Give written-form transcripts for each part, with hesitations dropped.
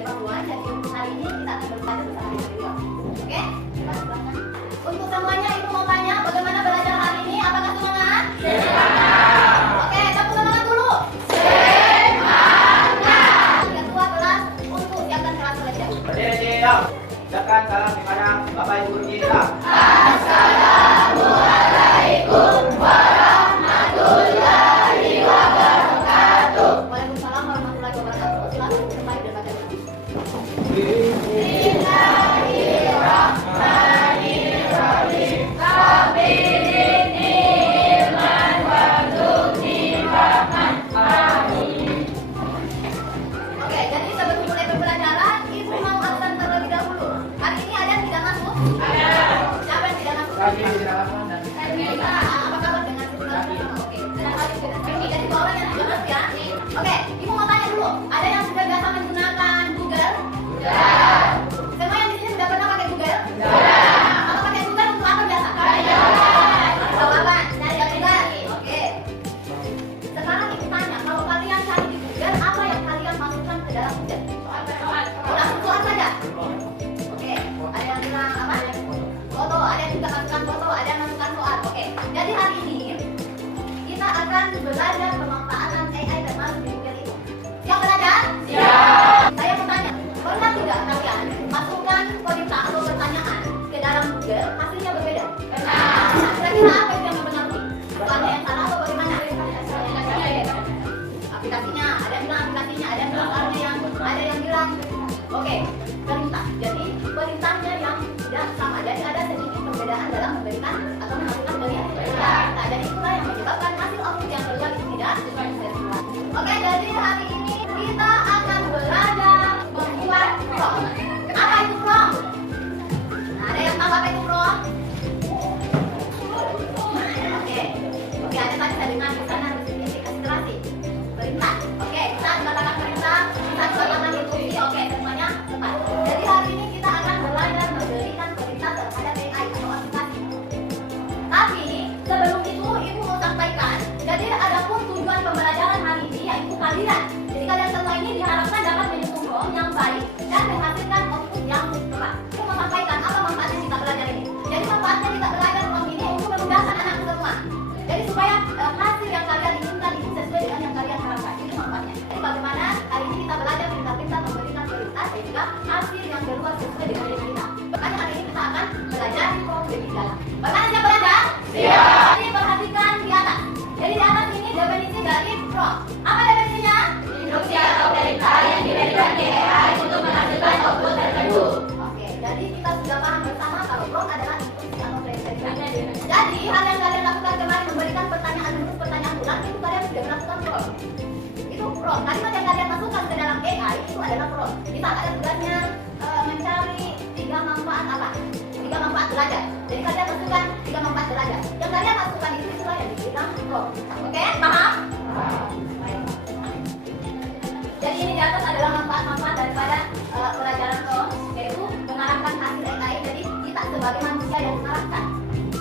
dari Papua. Jadi untuk hari ini kita akan belajar bersama dengan beliau. Oke? Untuk semuanya ibu mau tanya bagaimana belajar hari ini? Apakah semangat? Semangat. Oke, tepuk tangan dulu. Semangat. Ketua kelas untuk siapkan kelas belajar. Berdiri diam. Silakan salam kepada Bapak Ibu guru kita. Assalamualaikum warahmatullahi wabarakatuh. Waalaikumsalam warahmatullahi wabarakatuh. Silakan kembali dan baca. Bismillahirrahmanirrahim. Oke, jadi sebelum mulai pembelajaran, ibu mau absen terlebih dahulu. Hari ini ada yang tidak masuk? Ada. Siapa yang tidak masuk? Kami tidak lakukan dan Apa kabar dengan situasi? Oke, jadi bawah yang tidak masuk ya. Oke, ibu mau tanya dulu. Ada yang sudah biasa menggunakan Google? Sudah. Semua yang di sini sudah pernah pakai Google? Sudah. Kalau pakai Google untuk apa biasa? Jawaban dari Google. Oke. Sekarang ibu tanya, kalau kalian cari di Google, apa yang kalian masukkan ke dalam Google? Langsung soal saja. Oke. Ada yang bilang apa? Foto. Ada yang juga masukkan foto. Ada yang masukkan soal. Oke. Jadi hari ini kita akan belajar pemanfaatan AI termasuk di Google itu. Siap belajar? Siap. Saya mau tanya, pernah tidak kalian masukkan perintah atau pertanyaan ke dalam Google, hasilnya berbeda? Pernah. Kira-kira apa itu yang mempengaruhi? Ada yang salah atau bagaimana? Aplikasinya, ada yang bilang aplikasinya, ada yang bilang soalnya ada yang bilang oke, perintah. Jadi perintahnya yang tidak sama. Jadi ada sedikit perbedaan dalam memberikan atau melakukan perintah. Nah, dan itulah yang menyebabkan hasil output yang keluar itu tidak sesuai. Oke, jadi hari ini kita akan belajar membuat prompt. Apa itu prompt? Nah, ada yang tahu apa itu prompt? Oke, ada tadi saya dengar di sana di sini ilustrasi perintah. Oke, kita mengatakan perintah, kita mengatakan instruksi. Oke, semuanya tepat. Jadi hari ini kita akan belajar memberikan perintah terhadap AI atau aplikasi. Tapi sebelum itu ibu mau sampaikan, jadi adapun tujuan pembelajaran hari ini yaitu kalian. Jadi kalian semua ini diharapkan dapat menyusun prompt yang baik dan menghasilkan output yang tepat. Ibu mau sampaikan apa manfaatnya kita belajar ini. Jadi manfaatnya kita belajar prompt ini untuk memudahkan anak semua. Jadi supaya hasil yang kalian inginkan itu sesuai dengan yang kalian harapkan. Itu manfaatnya. Jadi bagaimana hari ini kita belajar perintah-perintah memberikan perintah sehingga hasil yang keluar sesuai dengan yang kita. Makanya hari ini kita akan belajar prompt lebih dalam. Bagaimana siap belajar? Siap. Jadi perhatikan di atas. Jadi di atas ini definisi dari prompt. Apa definisinya? Instruksi atau perintah yang diberikan ke AI untuk menghasilkan output tertentu. Oke, jadi kita sudah paham bersama kalau prompt adalah instruksi atau perintah. Jadi hal yang kalian lakukan kemarin memberikan pertanyaan menulis pertanyaan ulang itu kalian sudah melakukan prompt. Itu prompt. Kalimat yang kalian masukkan ke dalam AI itu adalah prompt. Kita ada tugasnya mencari 3 manfaat apa? 3 manfaat belajar. Jadi kalian masukkan 3 manfaat belajar. Yang kalian masukkan itu itulah yang dibilang prompt. Oke, paham? Jadi ini di atas adalah manfaat-manfaat daripada pelajaran prompt, yaitu mengarahkan hasil AI. Jadi kita sebagai manusia yang mengarahkan.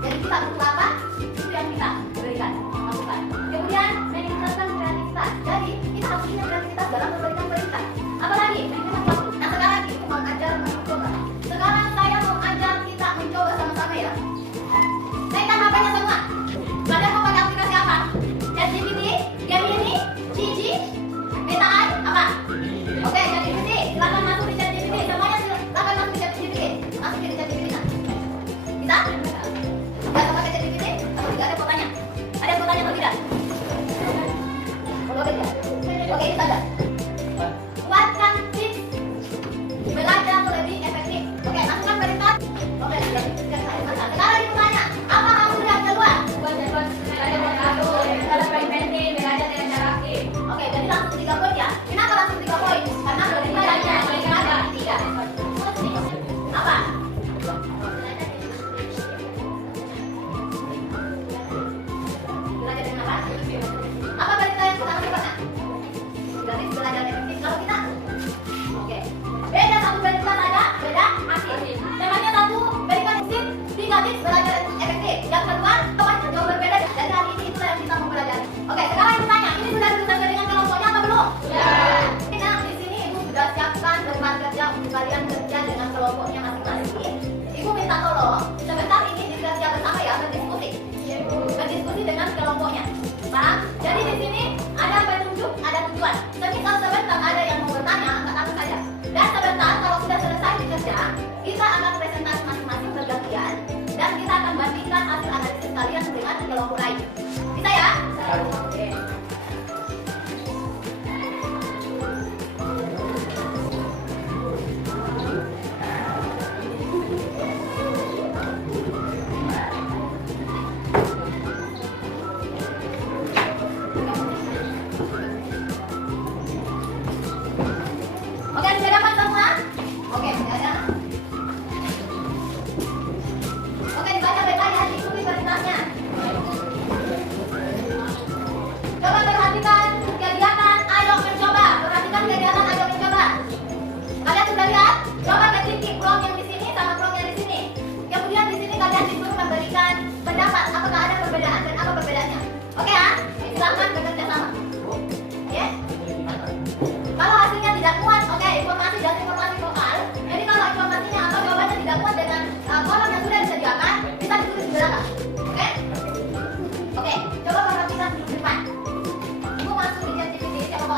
Jadi kita butuh apa? Itu yang kita berikan, masukkan. Kemudian meningkatkan kreativitas. Jadi kita harus punya kreativitas dalam memberikan perintah. Apalagi meningkatkan waktu. Nah sekarang kita mau ajar mencoba. Sekarang saya mau ajar kita mencoba sama-sama ya. Naikkan HP-nya semua. Kalian mau pakai aplikasi apa? ChatGPT, Gemini, Gigi, Meta AI, apa? Oke, ChatGPT. Silakan masuk di ChatGPT. Semuanya silakan masuk di ChatGPT. Masuk di ChatGPT. Bisa? Tidak pakai ChatGPT? Atau tidak ada fotonya? Ada fotonya atau tidak? Oke, tidak. Oke, ini saja.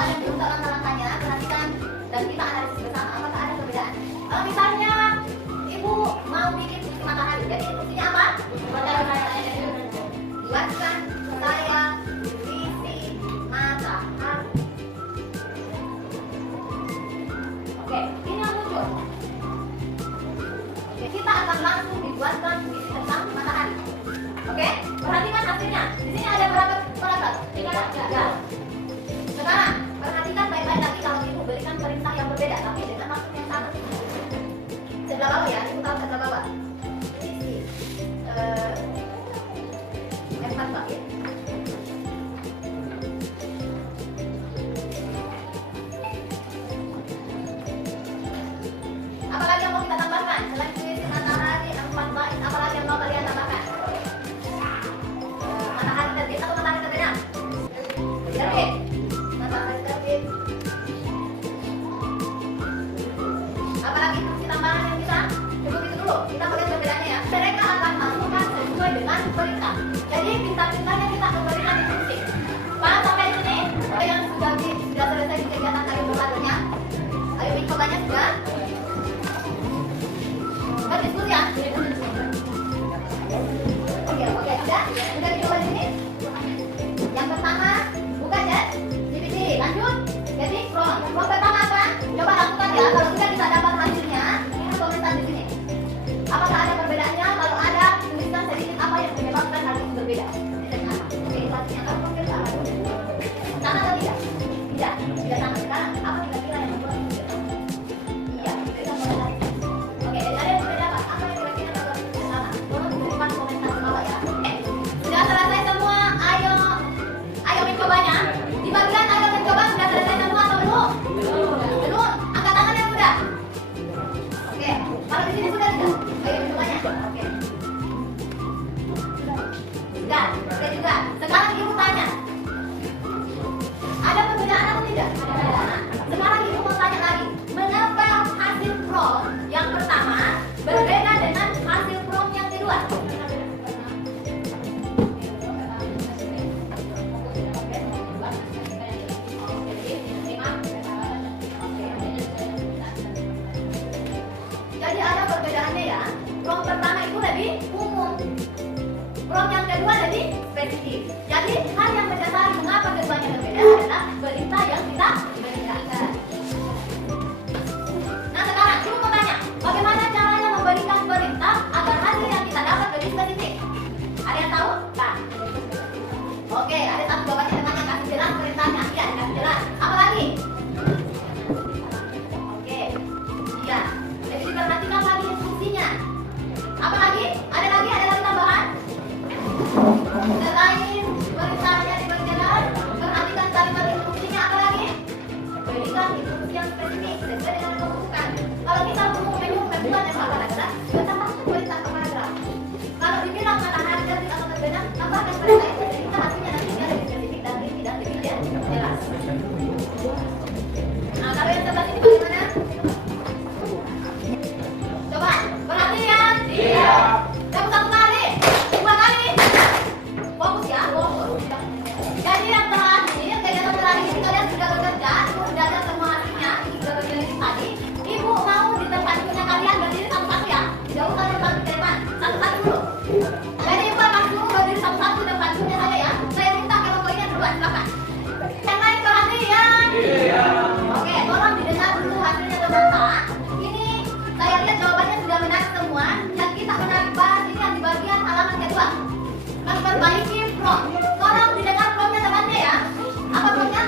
ada yang belum tahu langkah-langkahnya, perhatikan dan kita analisis bersama apakah ada perbedaan. Kalau misalnya ibu mau bikin fungsi matahari, jadi fungsinya apa? Buatkan saya visi matahari. Oke, ini yang muncul. Oke, kita akan langsung dibuatkan visi tentang matahari. Oke, perhatikan hasilnya. Di sini ada berapa paragraf? 3. Sekarang perhatikan baik-baik lagi kalau ibu berikan perintah yang berbeda tapi dengan maksud yang sama. Sebelah bawah ya, ibu tahu sebelah bawah. Visi M4 ya. Apalagi yang mau kita tambahkan? Selain visi matahari 4 bait, apalagi yang mau kalian tambahkan? Matahari terbit atau matahari terbenam? Terbit. Matahari terbit. Apalagi fungsi tambahan yang kita sebut itu dulu. Kita melihat perbedaannya ya. Mereka akan masukkan sesuai dengan perintah. Jadi pintar-pintarnya kita memberikan instruksi. Paham sampai di sini? Oke, yang sudah selesai di kegiatan tadi berlakunya. Ayo mencobanya sudah. Berdiskusi ya. Oke, sudah dicoba di sini. Yang pertama, buka chat, PPT, lanjut. Jadi from pertama apa? Coba lakukan ya. Kalau sudah kita dapat hasilnya, ini komentar di sini. Apakah ada perbedaannya? Kalau ada, tuliskan sedikit apa yang menyebabkan hal itu berbeda. Oke, hasilnya kamu mungkin sama. Sama atau tidak? Tidak sama. Sekarang apa kira-kira yang membuat itu tidak sama? Iya, kita komentar. Oke, jadi ada yang berbeda apa? Apa yang kira-kira membuat itu tidak sama? Tolong diberikan komentar ke bawah ya. Sudah selesai semua? Ayo mencobanya. Di bagian ayo mencoba sudah selesai semua atau belum? Belum. Angkat tangan yang sudah. Oke. Kalau di sini sudah tidak? Ayo mencobanya. Oke. Sudah. Sudah juga. Sekarang ibu tanya. Ada perbedaan atau tidak? Sekarang ibu mau tanya lagi. Mengapa hasil prom yang pertama berbeda dengan hasil prom yang kedua? Jadi ada perbedaannya ya. Prom pertama itu lebih umum. Prom yang kedua lebih spesifik. Jadi hal yang mendasari mengapa keduanya berbeda adalah perintah yang kita berikan. Nah sekarang ibu mau tanya, bagaimana caranya memberikan perintah agar hasil yang kita dapat lebih spesifik? Ada yang tahu? Nah. Oke, ada satu jawabannya temannya kasih jelas perintahnya. Iya, kasih jelas. Apa lagi? Oke, iya. Jadi diperhatikan lagi instruksinya. Apa lagi? Ada lagi tambahan? Selain perintahnya diperjelas, perhatikan kalimat instruksinya apa lagi? Berikan instruksi yang spesifik sesuai dengan pembukaan. Kalau kita membuat yang salah adalah tambahkan perintah ke paragraf. Kalau dibilang matahari terbit atau terbenam, tambahkan perintah itu. Jadi kita hasilnya nantinya lebih spesifik dan rinci dan lebih jelas. Nah, kalau yang sebelah sini bagaimana? Coba, perhatian. Iya. Yang satu kali, 2 kali. Fokus ya, fokus. Jadi yang terakhir, kegiatan terakhir ini kalian sudah bekerja, ibu sudah ada semua hasilnya, ibu sudah berkeliling tadi. Ibu mau di tempat punya kalian berdiri satu-satu ya, dijauhkan dari bangku ke depan, satu-satu dulu. Jadi ibu akan dulu berdiri satu-satu depan punya saya ya. Saya minta kelompok ini duluan, silakan. Yang lain perhatian. Iya. Oke, tolong didengar dulu hasilnya teman-teman. Ini saya lihat jawabannya sudah benar semua. Yang kita menarik bahas ini yang di bagian halaman kedua. Memperbaiki prom. Tolong didengar promnya temannya ya. Apa promnya?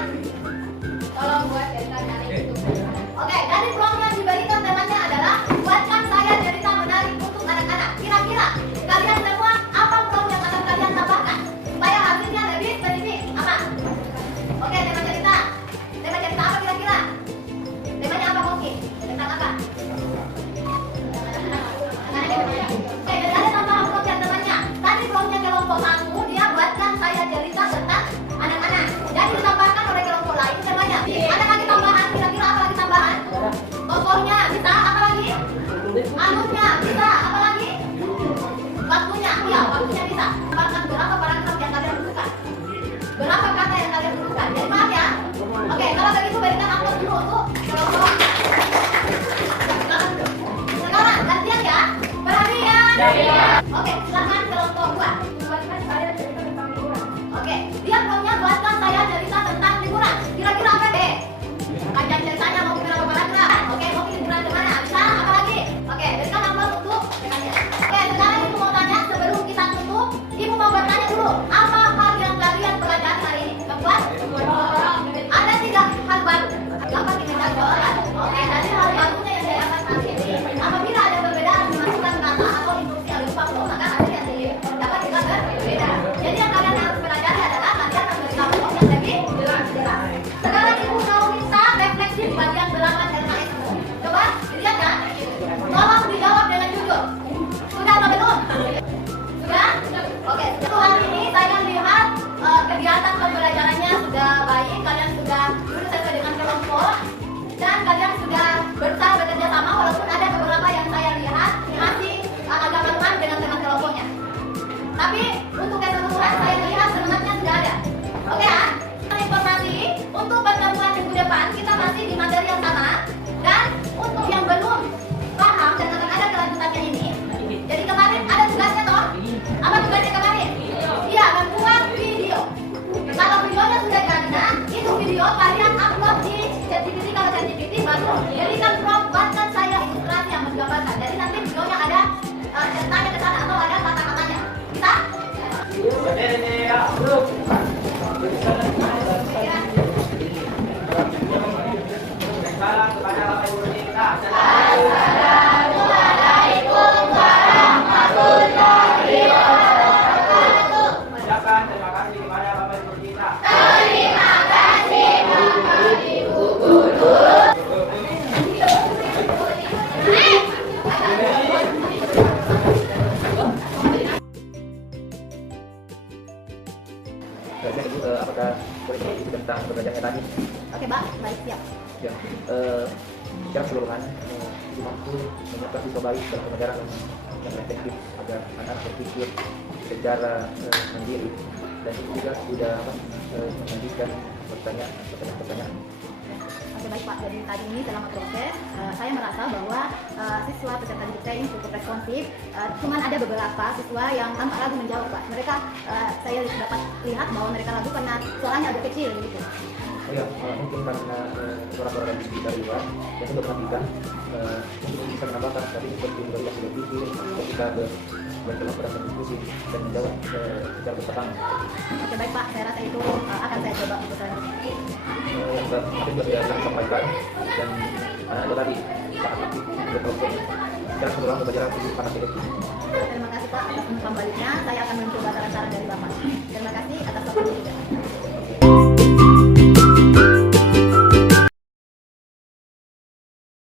video kalian upload di ChatGPT. Kalau ChatGPT baru berikan prompt, buatkan saya ilustrasi yang menggambarkan. Jadi nanti videonya ada ceritanya ke sana atau ada kata-katanya. Bisa? Berdiri ya, bro. Salam kepada Bapak Ibu kita. Assalamualaikum warahmatullahi wabarakatuh. Ucapkan terima kasih kepada Bapak Ibu kita. Terima kasih Bapak Ibu Guru. Jadi apakah boleh sedikit tentang pembelajarannya tadi? Oke, Pak. Baik, siap. Ya, secara keseluruhan mampu menyiapkan siswa baik dalam pembelajaran yang efektif agar anak berpikir secara mandiri dan juga sudah mengajukan pertanyaan. Oke, baik Pak. Jadi tadi ini selama proses saya merasa bahwa siswa peserta didik saya ini cukup responsif. Cuman ada beberapa siswa yang tanpa ragu menjawab, Pak. Mereka saya dapat lihat bahwa mereka ragu karena suaranya agak kecil gitu. Ya, mungkin karena suara-suara dari sekitar luar yang sudah perhatikan mungkin bisa menambahkan tadi seperti dari yang berpikir ketika berkelompok dan berdiskusi dan menjawab secara bersama. Oke, baik Pak. Saya rasa itu akan saya coba untuk selanjutnya. Yang juga sudah disampaikan dan itu tadi sangat aktif berkelompok secara keseluruhan pembelajaran sangat efektif. Terima kasih Pak atas umpan baliknya. Saya akan mencoba saran-saran dari Bapak. Terima kasih atas waktunya juga.